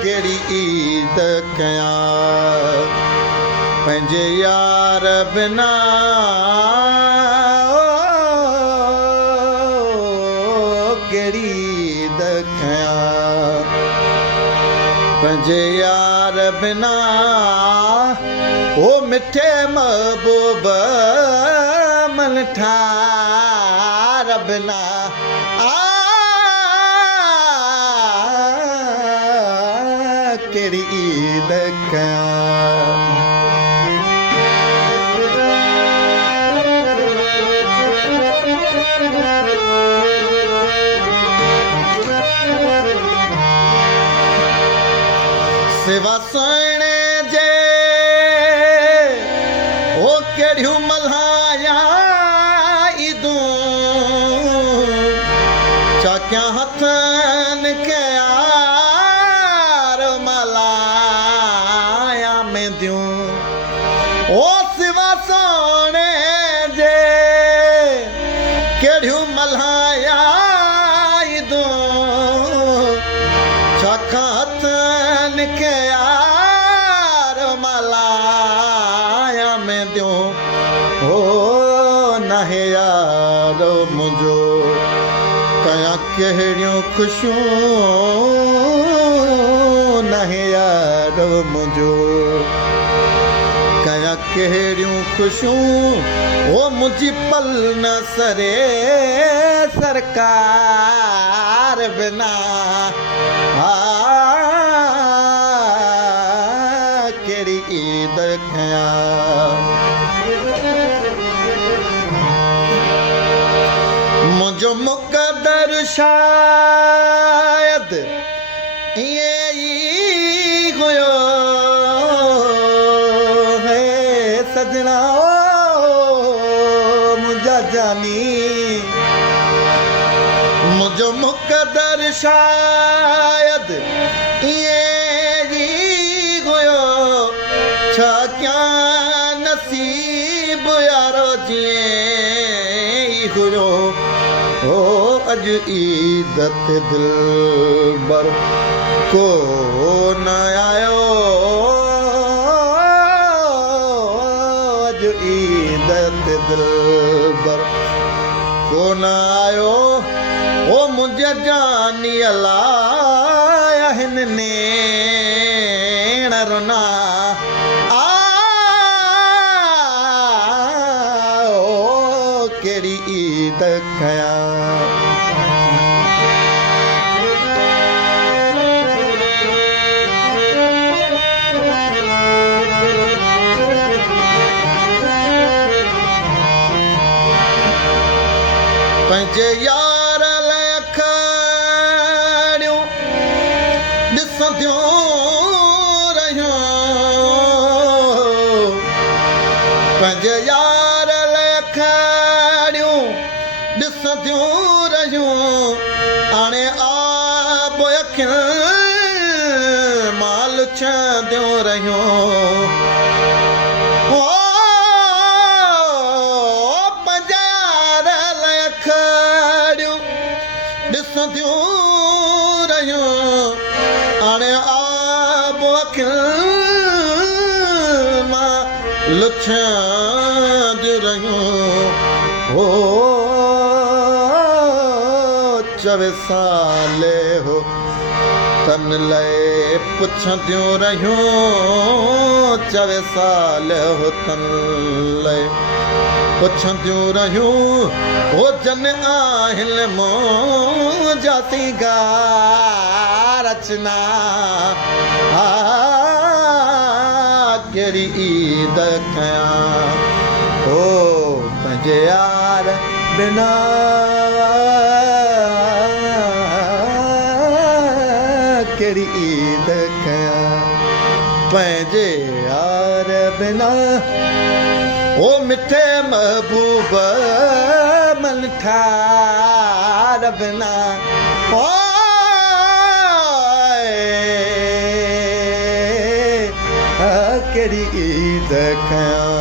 केड़ी ईद कयां पंहिंजे यार बिना केड़ी ईद कयां पंहिंजे यार बिना ओ मिठे महबूब मन ठार बिना केड़ी ईद कयां सिवा सोने जे ओ केड़ियूं मल्हाया ईदूं छा क्या हथन के ओ सिवा सोने जे केड़ियूं मल्हाया ईदूं छाखा हथन के यार मल्हाया में दियूं ओ नाहे यारो मुंहिंजो कयां कहिड़ियूं ख़ुशियूं नाहे यारो मुंहिंजो कयां कहिड़ियूं ख़ुशियूं ओ मुंहिंजी पल न सरे सरकार बिना केड़ी ईद कयां मुंहिंजो मुक़दर शायद ईअं ई हुयो सजना मुंहिंजा जानी मुंहिंजो मुक़दर शायद ईअं ई हुयो छा क्या नसीब यारो जीअं ई हुयो ओ अॼु ईद ते दिलबर को न आयो ईद ते दिलबर कोन आयो ओ मुंहिंजा जानी अलाया हिन नेण रुना ओ केड़ी ईद कयां पंहिंजे यार लाइ खड़ियूं ॾिसंदियूं रहियूं पंहिंजे यार लाइ खड़ियूं ॾिसंदियूं रहियूं हाणे आब अखियुनि मां लुछंदियूं रहियूं ॾिसंदियूं रहियूं हाणे आब अखियुनि मां लुछंदियूं रहियूं हो चवे साले हो तन लाइ पुछंदियूं रहियूं चवे साल हो तन लाइ पुछंदियूं रहियूं हो जन आहिनि मुंहिंजा सिंगार रचना केड़ी ईद कयां हो पंहिंजे यार बिना केड़ी ईद कयां पंहिंजे यार बिना ओ मिठे महबूब मन ठार बिना ओ केड़ी ईद कयां